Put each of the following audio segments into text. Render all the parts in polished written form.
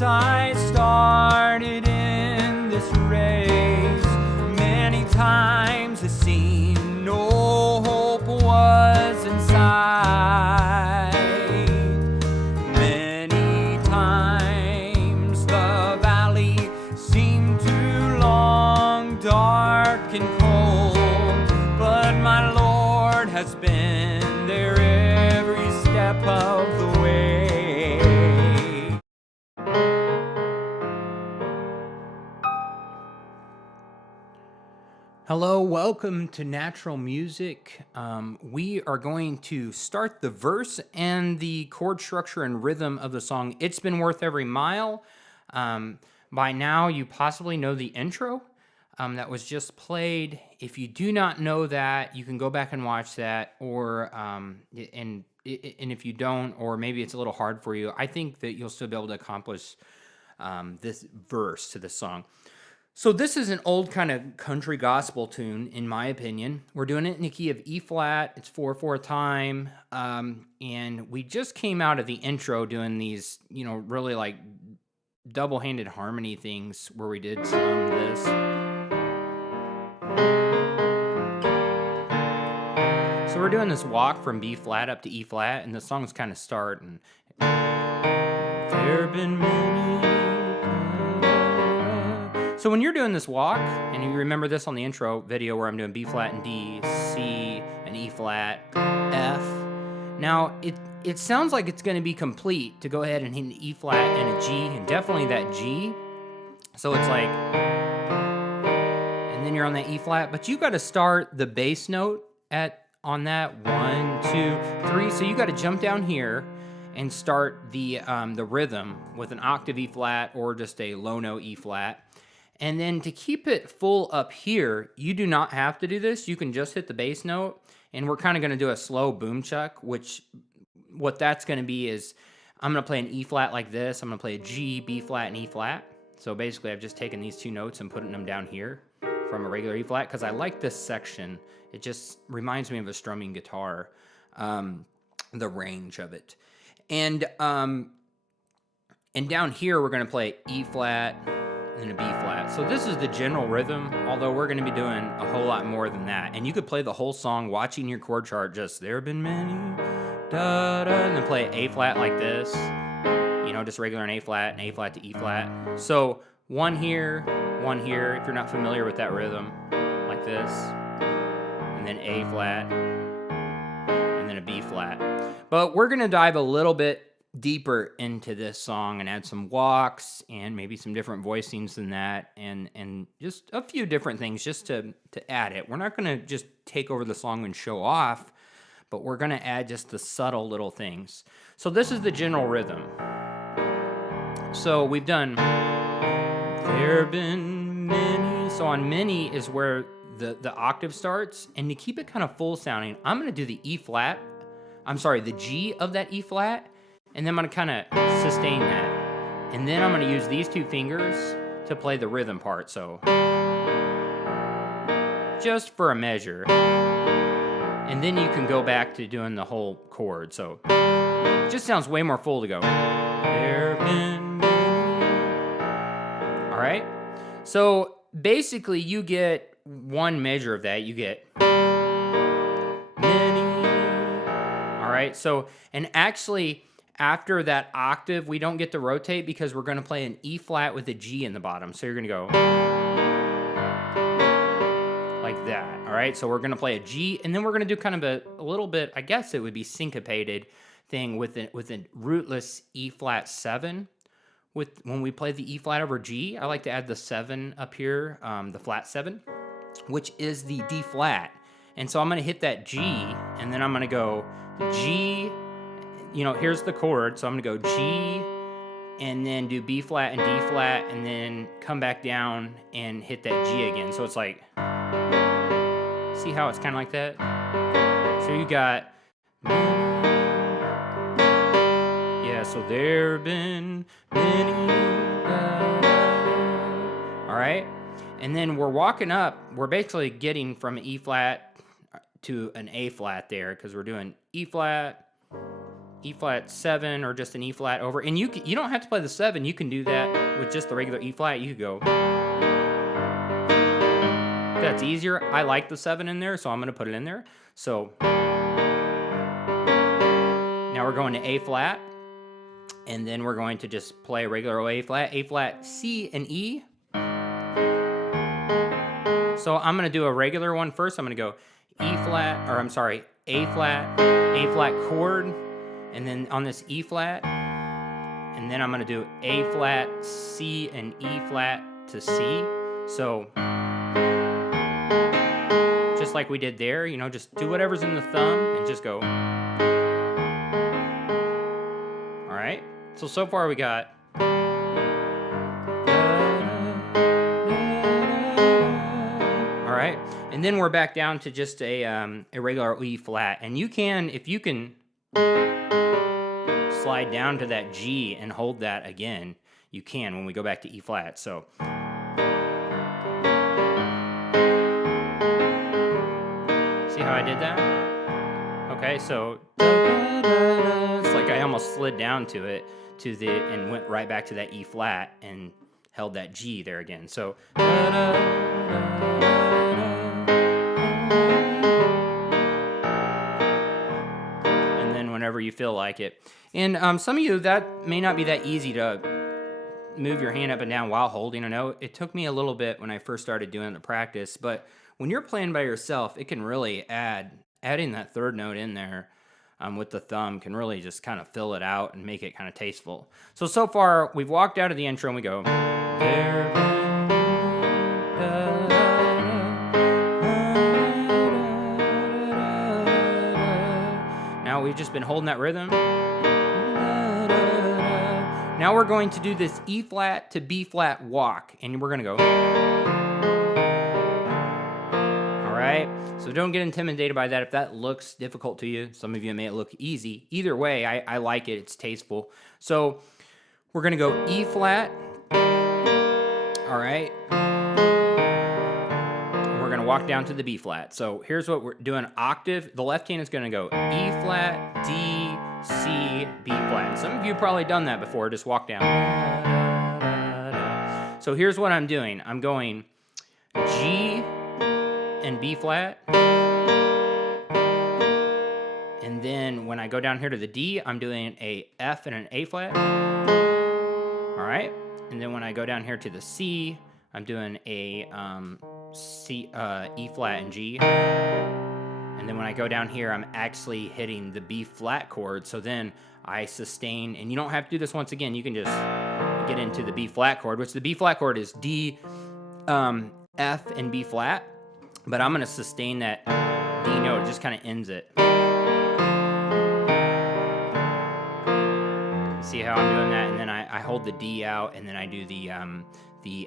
Since I started in this race, many times it seemed no hope was in sight. Many times the valley seemed too long, dark and cold, but my Lord has been there every step of the way. Hello, welcome to Natural Music. We are going to start the verse and the chord structure and rhythm of the song It's Been Worth Every Mile. By now, you possibly know the intro that was just played. If you do not know that, you can go back and watch that, or and if you don't, or maybe it's a little hard for you, I think that you'll still be able to accomplish this verse to the song. So this is an old kind of country gospel tune, in my opinion. We're doing it in the key of E flat. It's 4/4 time, and we just came out of the intro doing these, really like double-handed harmony things where we did some of this. So we're doing this walk from B flat up to E flat, and the song's kind of starting. There have been many. So when you're doing this walk, and you remember this on the intro video where I'm doing B flat and D, C, and E flat, F. Now, it sounds like it's going to be complete to go ahead and hit an E flat and a G, and definitely that G. So it's like, and then you're on that E flat, but you got to start the bass note on that 1, 2, 3. So you got to jump down here and start the rhythm with an octave E flat or just a low note E flat. And then to keep it full up here, you do not have to do this. You can just hit the bass note, and we're kind of going to do a slow boom chuck, which what that's going to be is I'm going to play an E flat like this. I'm going to play a G, B flat, and E flat. So basically, I've just taken these two notes and putting them down here from a regular E flat because I like this section. It just reminds me of a strumming guitar, the range of it. And down here, we're going to play E flat and a B flat. So this is the general rhythm, although we're going to be doing a whole lot more than that. And you could play the whole song watching your chord chart, just there have been many, da da, and then play A flat like this, just regular an A flat and A flat to E flat. So one here, if you're not familiar with that rhythm, like this, and then A flat, and then a B flat. But we're going to dive a little bit deeper into this song and add some walks and maybe some different voicings than that, and just a few different things just to add it. We're not going to just take over the song and show off, but we're going to add just the subtle little things. So this is the general rhythm. So we've done there have been many. So on many is where the octave starts, and to keep it kind of full sounding, I'm going to do the the G of that E flat, and then I'm going to kind of sustain that. And then I'm going to use these two fingers to play the rhythm part. So just for a measure. And then you can go back to doing the whole chord. So it just sounds way more full to go. There have been many. All right. So basically you get one measure of that. You get many. All right. So, and actually, after that octave, we don't get to rotate because we're going to play an E flat with a G in the bottom. So you're going to go like that, all right? So we're going to play a G, and then we're going to do kind of a little bit, I guess it would be syncopated thing with a rootless E flat 7. When we play the E flat over G, I like to add the 7 up here, the flat 7, which is the D flat. And so I'm going to hit that G, and then I'm going to go G. Here's the chord, so I'm going to go G, and then do B flat and D flat, and then come back down and hit that G again. So it's like, see how it's kind of like that? So you got, so there have been many, all right? And then we're walking up, we're basically getting from an E flat to an A flat there, because we're doing E flat, E flat 7 or just an E flat over. And you don't have to play the 7. You can do that with just the regular E flat. You could go. If that's easier. I like the 7 in there, so I'm going to put it in there. So now we're going to A flat. And then we're going to just play a regular A flat, C, and E. So I'm going to do a regular one first. I'm going to go A flat chord, and then on this E flat, and then I'm going to do A flat, C, and E flat to C. So just like we did there, you know, just do whatever's in the thumb and just go. All right. So far we got. All right, and then we're back down to just a regular E flat, and if you can slide down to that G and hold that again, you can when we go back to E flat. So see how I did that? Okay, so it's like I almost slid down to it and went right back to that E flat and held that G there again. So and then whenever you feel like it. And some of you, that may not be that easy to move your hand up and down while holding a note. It took me a little bit when I first started doing the practice, but when you're playing by yourself, it can really adding that third note in there with the thumb can really just kind of fill it out and make it kind of tasteful. So far, we've walked out of the intro and we go. Now we've just been holding that rhythm. Now we're going to do this E flat to B flat walk, and we're going to go. All right? So don't get intimidated by that if that looks difficult to you. Some of you may look easy. Either way, I like it. It's tasteful. So we're going to go E flat. All right. We're going to walk down to the B flat. So here's what we're doing. Octave. The left hand is going to go E flat, D, C, B flat. Some of you have probably done that before. Just walk down. So here's what I'm doing. I'm going G and B flat. And then when I go down here to the D, I'm doing a F and an A flat. All right. And then when I go down here to the C, I'm doing a E flat and G. And then when I go down here, I'm actually hitting the B flat chord. So then I sustain, and you don't have to do this once again. You can just get into the B flat chord, which the B flat chord is D, F, and B flat. But I'm going to sustain that D note. It just kind of ends it. See how I'm doing that? And then I hold the D out, and then I do the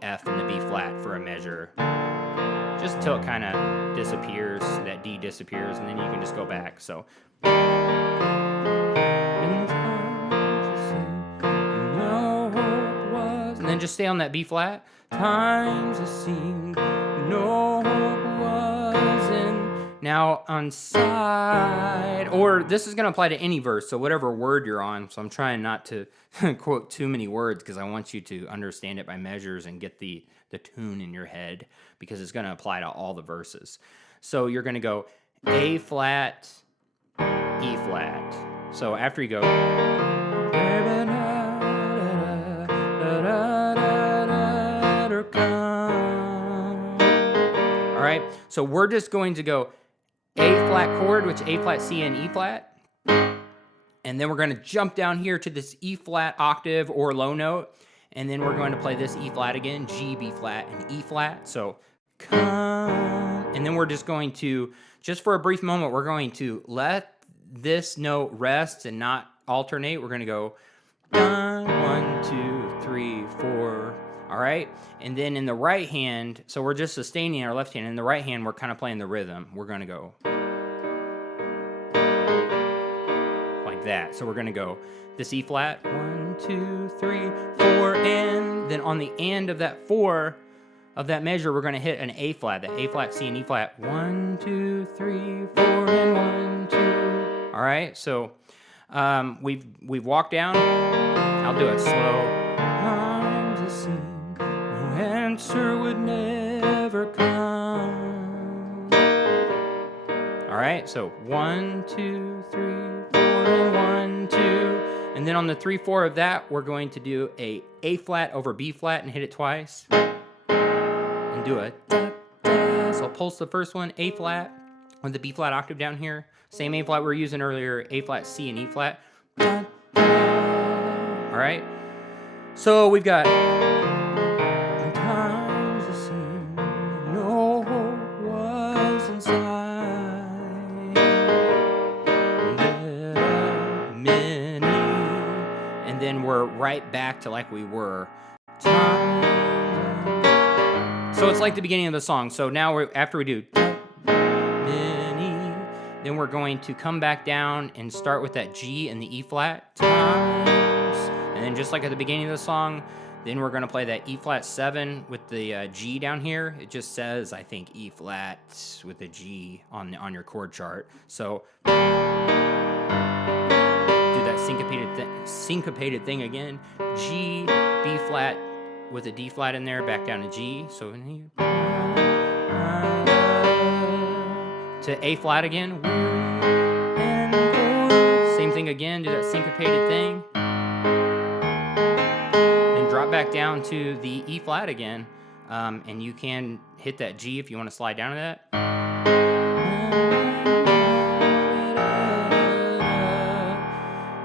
F and the B flat for a measure. Just until it kind of disappears, that D disappears, and then you can just go back. So. And then just stay on that B flat. Times it seemed no hope was in. Now on side, or this is going to apply to any verse, so whatever word you're on. So I'm trying not to quote too many words because I want you to understand it by measures and get the tune in your head, because it's going to apply to all the verses. So you're going to go A flat, E flat. So after you go. All right, so we're just going to go A flat chord, which A flat, C, and E flat. And then we're going to jump down here to this E flat octave or low note. And then we're going to play this E flat again, G, B flat, and E flat. So come. And then we're just going to, just for a brief moment, we're going to let this note rest and not alternate. We're going to go 1, 2, 3, 4. All right. And then in the right hand, so we're just sustaining our left hand. In the right hand, we're kind of playing the rhythm. We're going to go like that. So we're going to go this E flat, 1, 2, 3, 4, and then on the end of that 4 of that measure, we're going to hit an A flat, the A flat, C, and E flat, 1, 2, 3, 4, and 1, 2. All right. So We've walked down. I'll do it slow. I'm just seeing no answer would never come. All right, so 1, 2, 3, 4, and 1, 2. And then on the 3, 4 of that, we're going to do A flat over B flat and hit it twice. And do a da, da. So I'll pulse the first one, A flat, with the B flat octave down here. Same A flat we were using earlier, A flat, C, and E flat. Da, da. All right. So we've got times it seemed no hope was inside. There are many, and then we're right back to like we were. So it's like the beginning of the song. So now after we do many, then we're going to come back down and start with that G and the E flat times. And then just like at the beginning of the song, then we're going to play that E flat 7 with the G down here. It just says, I think, E flat with the G on your chord chart. So do that syncopated thing again. G, B flat with a D flat in there, back down to G. So in here, to A flat again. Same thing again, do that syncopated thing. Then drop back down to the E flat again. And you can hit that G if you want to slide down to that.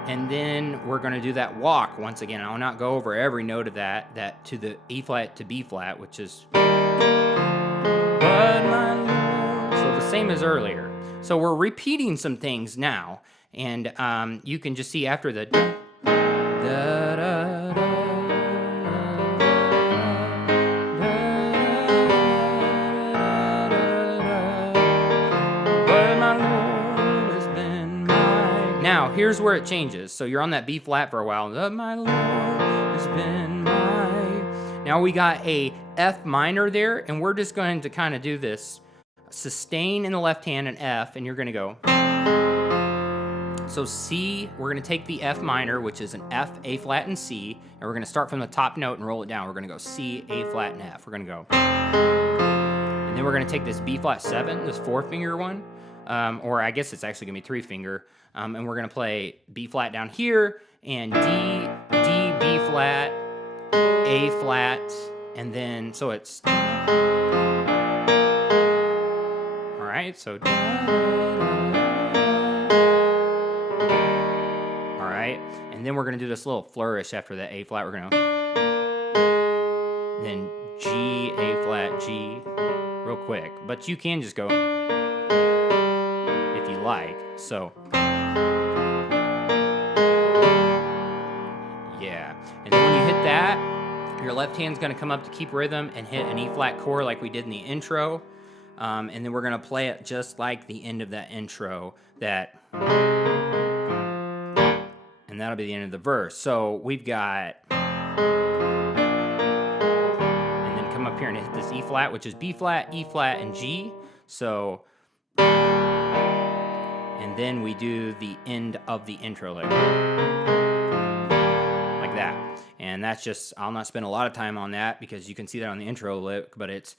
And then we're going to do that walk once again. I'll not go over every note of that to the E flat to B flat, which is but my Lord. So the same as earlier. So we're repeating some things now, and you can just see after the da, da, da, da, but my Lord has been mine. Now here's where it changes. So you're on that B flat for a while. My Lord has been mine. Now we got a F minor there, and we're just going to kind of do this sustain in the left hand and F, and you're going to go. So C, we're going to take the F minor, which is an F, A flat, and C, and we're going to start from the top note and roll it down. We're going to go C, A flat, and F. We're going to go. And then we're going to take this B flat 7, this 4-finger one, or I guess it's actually going to be 3-finger, and we're going to play B flat down here, and D, B flat, A flat, and then, so it's, all right, so, all right, and then we're going to do this little flourish after the A flat. We're going to, then G, A flat, G, real quick, but you can just go if you like, so, yeah, and then when you hit that, your left hand's going to come up to keep rhythm and hit an E flat chord like we did in the intro. And then we're going to play it just like the end of that intro. And that'll be the end of the verse. So we've got, and then come up here and hit this E flat, which is B flat, E flat, and G. So, and then we do the end of the intro like that. And that's just, I'll not spend a lot of time on that because you can see that on the intro lick, but it's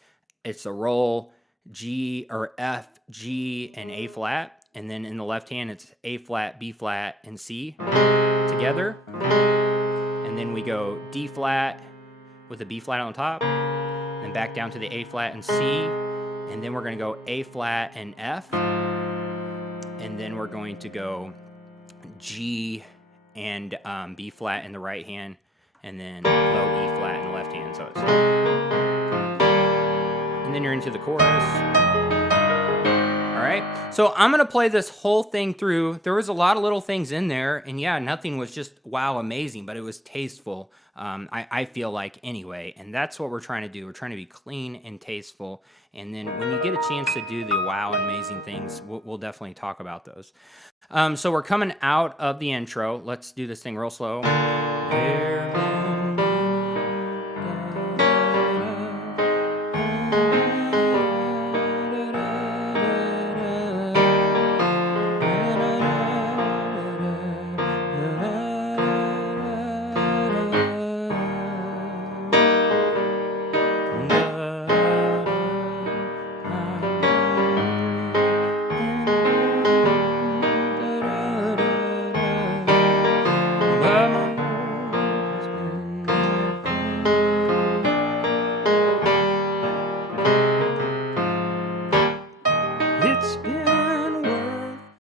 a roll G or F, G, and A flat. And then in the left hand, it's A flat, B flat, and C together. And then we go D flat with a B flat on top, and back down to the A flat and C. And then we're going to go A flat and F. And then we're going to go G and B flat in the right hand, and then low E flat in the left hand. So it's, and then you're into the chorus. All right. So I'm gonna play this whole thing through. There was a lot of little things in there, and yeah, nothing was just wow amazing, but it was tasteful. I feel like anyway, and that's what we're trying to do. We're trying to be clean and tasteful. And then when you get a chance to do the wow amazing things, we'll definitely talk about those. So we're coming out of the intro. Let's do this thing real slow. There